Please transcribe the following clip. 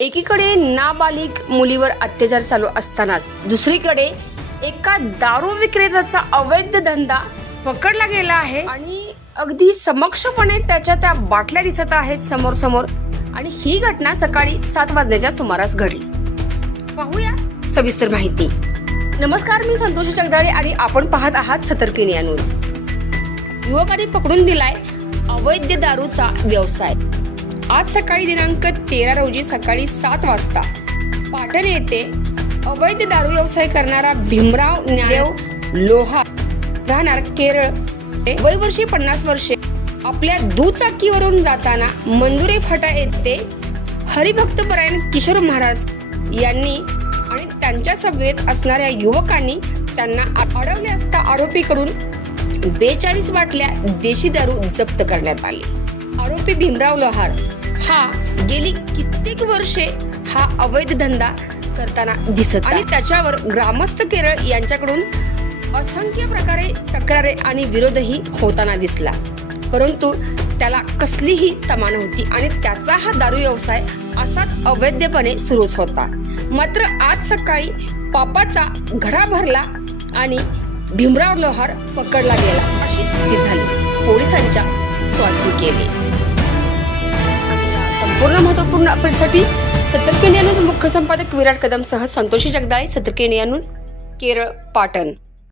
एकीकडे नाबालिक मुलीवर अत्याचार चालू असतानाच दुसरीकडे एका दारू विक्रेत्याचा अवैध धंदा पकडला गेला आहे आणि अगदी समक्षपणे त्याच्या त्या बाटल्या दिसत आहेत समोर समोर आणि ही घटना सकाळी सात वाजण्याच्या सुमारास घडली. पाहूया सविस्तर माहिती. नमस्कार मी संतोष जगदाळे आणि आपण पाहत आहात सतर्किणी न्यूज. युवकांनी पकडून दिलाय अवैध दारूचा व्यवसाय. आज सकाळी दिनांक तेरा रोजी सकाळी सात वाजता. पाटण येथे अवैध दारू व्यवसाय करणारा भीमराव ज्ञानदेव लोहा राहणार केरळ. वय वर्षे पन्नास वर्षे. आपल्या दुचाकीवरून जाताना मंदुरे फाटा येथे हरिभक्त परायण किशोर महाराज यांनी आणि त्यांच्या सभेत असणाऱ्या युवकांनी त्यांना अडवले असता आरोपीकडून बेचाळीस बाटल्या देशी दारू जप्त करण्यात आली. आरोपी भीमराव लोहार हा गेली कित्येक वर्षे हा अवैध धंदा करताना दिसत आणि त्याच्यावर ग्रामस्थ केरळ यांच्याकडून असंख्य प्रकारे तक्रारे आणि विरोधही होताना दिसला. परंतु त्याला कसलीही तमा नव्हती आणि त्याचा हा दारू व्यवसाय असाच अवैधपणे सुरूच होता. मात्र आज सकाळी पापाचा घडा भरला आणि भीमराव लोहार पकडला गेला. अशी स्थिती झाली. पोलिसांच्या स्वाधीन केले. संपूर्ण महत्त्वपूर्ण अपडेटसाठी सतर्क इंडिया न्यूज मुख्य संपादक विराट कदम सह संतोषी जगदाळे सतर्क इंडिया न्यूज केरळ पाटण.